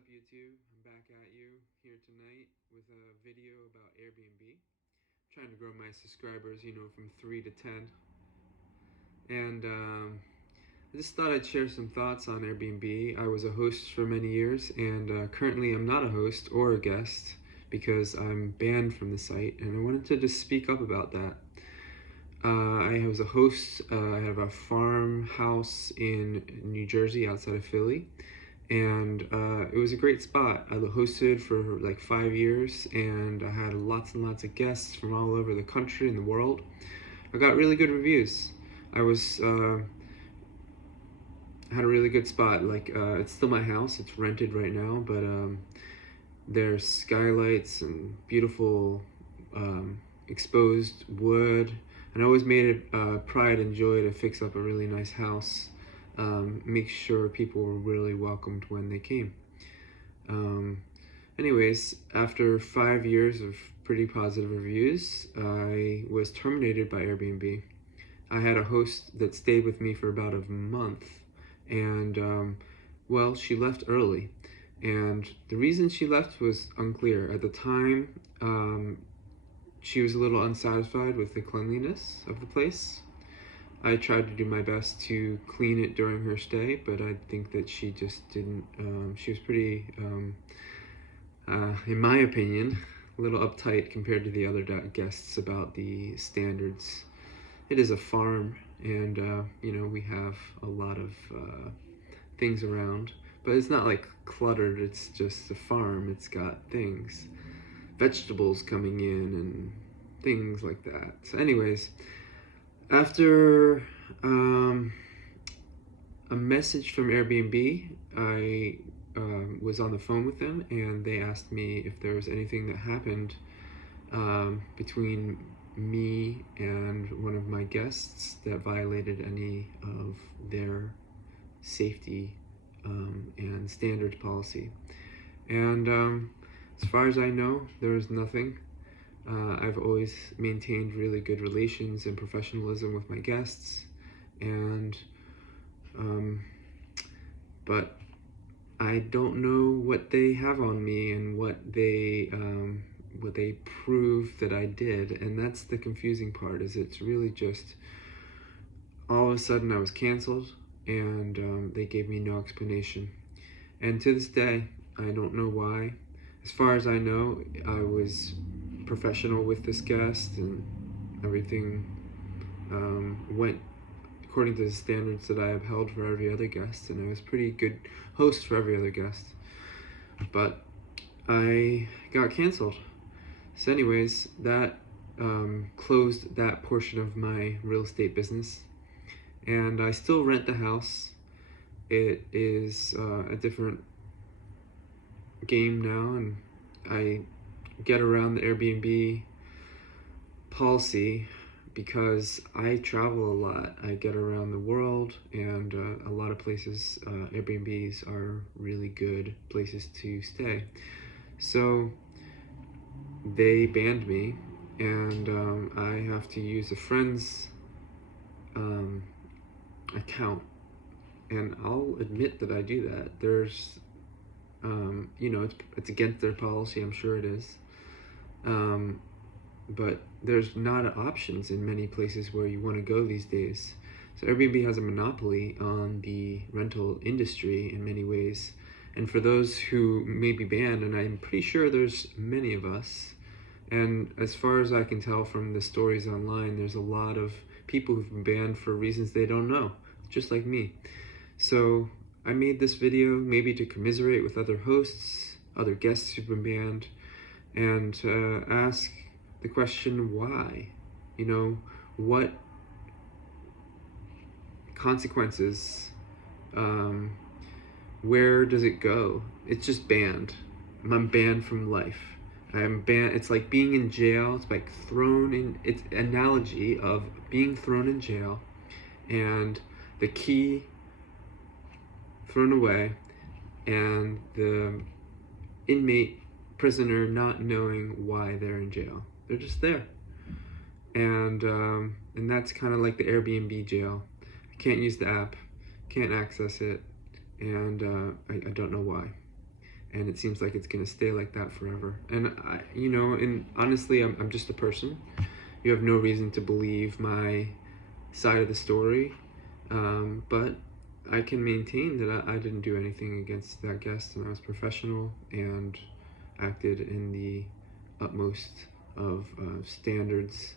up, YouTube? I'm back at you here tonight with a video about Airbnb. I'm trying to grow my subscribers, from 3 to 10. And I just thought I'd share some thoughts on Airbnb. I was a host for many years, and currently I'm not a host or a guest because I'm banned from the site, and I wanted to just speak up about that. I was a host. I have a farmhouse in New Jersey outside of Philly. And it was a great spot. I hosted for like 5 years, and I had lots and lots of guests from all over the country and the world. I got really good reviews. I had a really good spot. It's still my house. It's rented right now, but there's skylights and beautiful exposed wood. And I always made it pride and joy to fix up a really nice house. Make sure people were really welcomed when they came. Anyways, after 5 years of pretty positive reviews, I was terminated by Airbnb. I had a host that stayed with me for about a month, and well, she left early. And the reason she left was unclear. At the time, she was a little unsatisfied with the cleanliness of the place. I tried to do my best to clean it during her stay, but I think that she just didn't. She was pretty, in my opinion, a little uptight compared to the other guests about the standards. It is a farm, and we have a lot of things around, but it's not like cluttered. It's just a farm. It's got things, vegetables coming in, and things like that. So, anyways. After a message from Airbnb, I was on the phone with them, and they asked me if there was anything that happened between me and one of my guests that violated any of their safety and standards policy. And as far as I know, there was nothing. I've always maintained really good relations and professionalism with my guests, and but I don't know what they have on me and what they prove that I did, and that's the confusing part. Is it's really just all of a sudden I was canceled, and they gave me no explanation, and to this day I don't know why. As far as I know, I was professional with this guest, and everything went according to the standards that I upheld for every other guest, and I was a pretty good host for every other guest. But I got canceled. So anyways, that closed that portion of my real estate business, and I still rent the house. It is a different game now, and I get around the Airbnb policy because I travel a lot. I get around the world, and a lot of places, Airbnbs are really good places to stay. So they banned me, and I have to use a friend's account, and I'll admit that I do that. There's it's against their policy, I'm sure it is. But there's not options in many places where you want to go these days. So Airbnb has a monopoly on the rental industry in many ways. And for those who may be banned, and I'm pretty sure there's many of us, and as far as I can tell from the stories online, there's a lot of people who've been banned for reasons they don't know, just like me. So I made this video maybe to commiserate with other hosts, other guests who've been banned, and to ask the question, why? What consequences? Where does it go? It's just banned. I'm banned from life. I'm banned. It's like being in jail. It's like thrown in. It's an analogy of being thrown in jail, and the key thrown away, and the inmate, prisoner, not knowing why they're in jail. They're just there. And that's kind of like the Airbnb jail. I can't use the app, can't access it, and I don't know why. and it seems like it's gonna stay like that forever. And and honestly, I'm just a person. You have no reason to believe my side of the story, but I can maintain that I didn't do anything against that guest, and I was professional and acted in the utmost of standards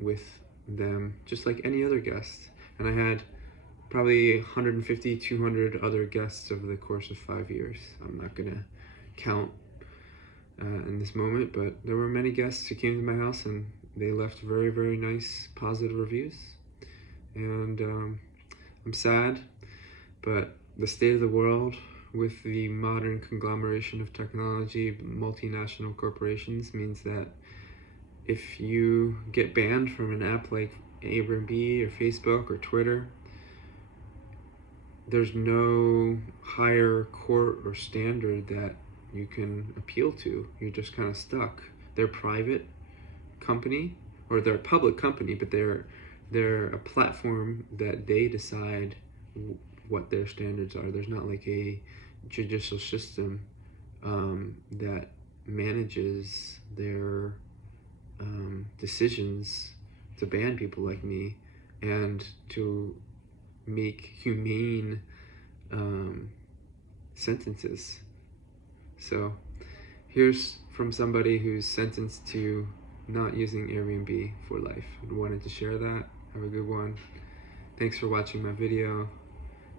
with them, just like any other guest. And I had probably 150, 200 other guests over the course of 5 years. I'm not gonna count in this moment, but there were many guests who came to my house and they left very, very nice, positive reviews. And I'm sad, but the state of the world with the modern conglomeration of technology, multinational corporations, means that if you get banned from an app like Airbnb or Facebook or Twitter, there's no higher court or standard that you can appeal to. You're just kind of stuck. They're private company, or they're a public company, but they're a platform that they decide what their standards are. There's not like a judicial system that manages their decisions to ban people like me and to make humane sentences. So here's from somebody who's sentenced to not using Airbnb for life. I wanted to share that. Have a good one. Thanks for watching my video,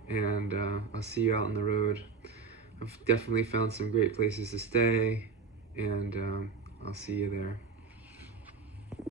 and I'll see you out on the road. I've definitely found some great places to stay, and I'll see you there.